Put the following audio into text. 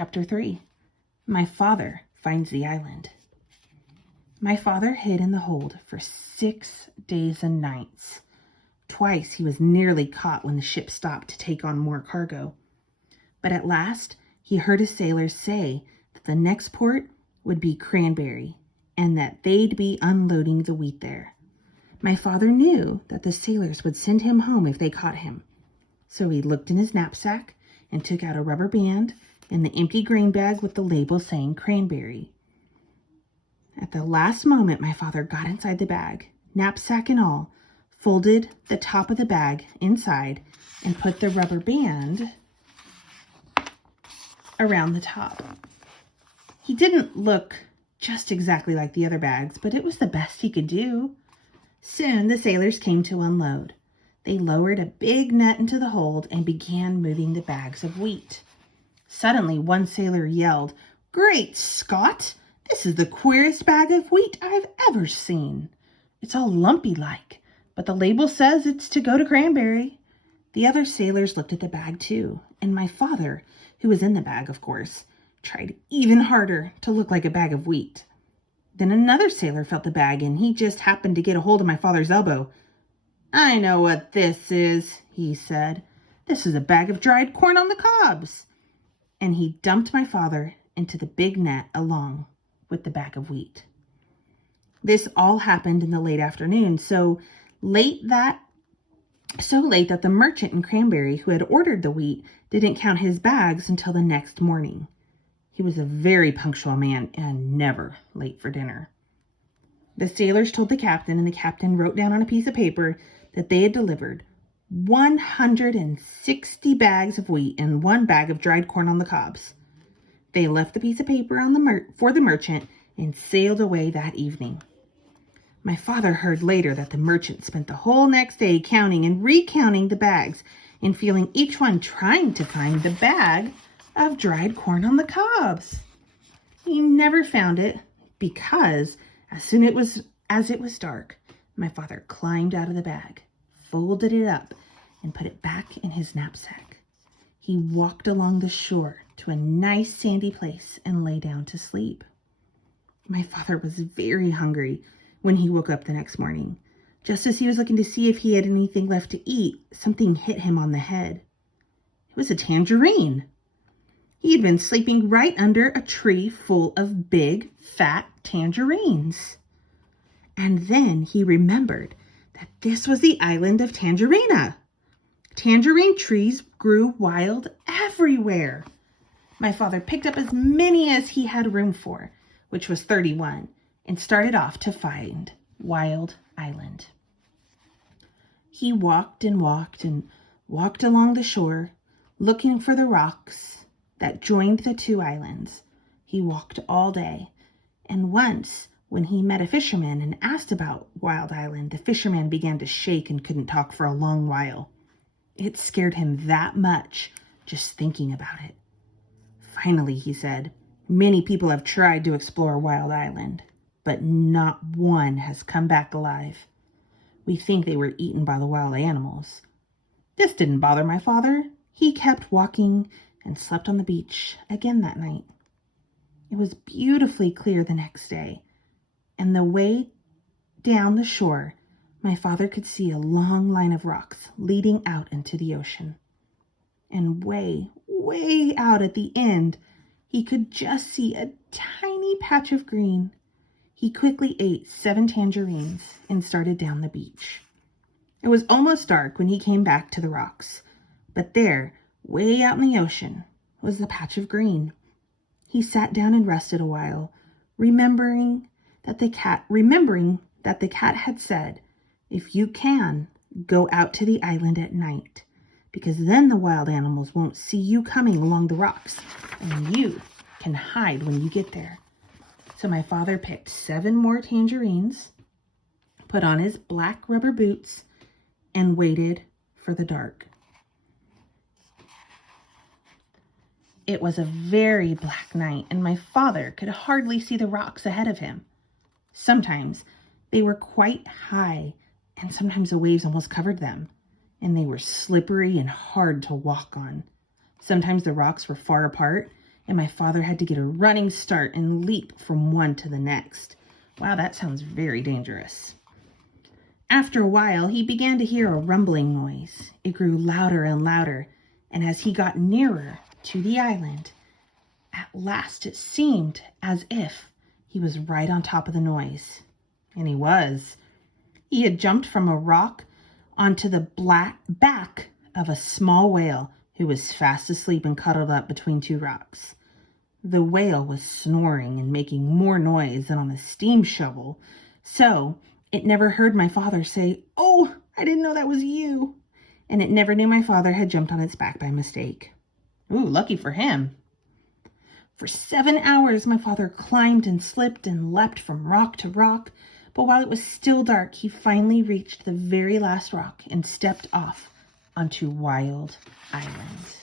Chapter 3. My Father Finds the Island. My father hid in the hold for 6 days and nights. Twice he was nearly caught when the ship stopped to take on more cargo. But at last he heard his sailors say that the next port would be Cranberry and that they'd be unloading the wheat there. My father knew that the sailors would send him home if they caught him. So he looked in his knapsack and took out a rubber band and the empty grain bag with the label saying Cranberry. At the last moment, my father got inside the bag, knapsack and all, folded the top of the bag inside, and put the rubber band around the top. He didn't look just exactly like the other bags, but it was the best he could do. Soon the sailors came to unload. They lowered a big net into the hold and began moving the bags of wheat. Suddenly, one sailor yelled, "Great Scott! This is the queerest bag of wheat I've ever seen. It's all lumpy-like, but the label says it's to go to Cranberry." The other sailors looked at the bag too, and my father, who was in the bag, of course, tried even harder to look like a bag of wheat. Then another sailor felt the bag, and he just happened to get a hold of my father's elbow. "I know what this is," he said. "This is a bag of dried corn on the cobs." And he dumped my father into the big net along with the bag of wheat. This all happened in the late afternoon, so late that the merchant in Cranberry who had ordered the wheat didn't count his bags until the next morning. He was a very punctual man and never late for dinner. The sailors told the captain, and the captain wrote down on a piece of paper that they had delivered 160 bags of wheat and 1 bag of dried corn on the cobs. They left the piece of paper on for the merchant and sailed away that evening. My father heard later that the merchant spent the whole next day counting and recounting the bags and feeling each one trying to find the bag of dried corn on the cobs. He never found it because as it was dark, my father climbed out of the bag, folded it up, and put it back in his knapsack. He walked along the shore to a nice sandy place and lay down to sleep. My father was very hungry when he woke up the next morning. Just as he was looking to see if he had anything left to eat, something hit him on the head. It was a tangerine. He had been sleeping right under a tree full of big, fat tangerines. And then he remembered that this was the island of Tangerina. Tangerine trees grew wild everywhere. My father picked up as many as he had room for, which was 31, and started off to find Wild Island. He walked and walked and walked along the shore, looking for the rocks that joined the two islands. He walked all day, and once, when he met a fisherman and asked about Wild Island, the fisherman began to shake and couldn't talk for a long while. It scared him that much just thinking about it. Finally, he said, "Many people have tried to explore Wild Island, but not one has come back alive. We think they were eaten by the wild animals." This didn't bother my father. He kept walking and slept on the beach again that night. It was beautifully clear the next day, and the way down the shore, my father could see a long line of rocks leading out into the ocean. And way, way out at the end, he could just see a tiny patch of green. He quickly ate 7 tangerines and started down the beach. It was almost dark when he came back to the rocks, but there, way out in the ocean, was the patch of green. He sat down and rested a while, remembering that the cat had said, "If you can, go out to the island at night, because then the wild animals won't see you coming along the rocks, and you can hide when you get there." So my father picked 7 more tangerines, put on his black rubber boots, and waited for the dark. It was a very black night, and my father could hardly see the rocks ahead of him. Sometimes they were quite high, and sometimes the waves almost covered them, and they were slippery and hard to walk on. Sometimes the rocks were far apart, and my father had to get a running start and leap from one to the next. Wow, that sounds very dangerous. After a while, he began to hear a rumbling noise. It grew louder and louder, and as he got nearer to the island, at last it seemed as if he was right on top of the noise. And he was. He had jumped from a rock onto the back of a small whale who was fast asleep and cuddled up between two rocks. The whale was snoring and making more noise than on a steam shovel, so it never heard my father say, "Oh, I didn't know that was you." And it never knew my father had jumped on its back by mistake. Ooh, lucky for him. For 7 hours, my father climbed and slipped and leapt from rock to rock, but while it was still dark, he finally reached the very last rock and stepped off onto Wild Island.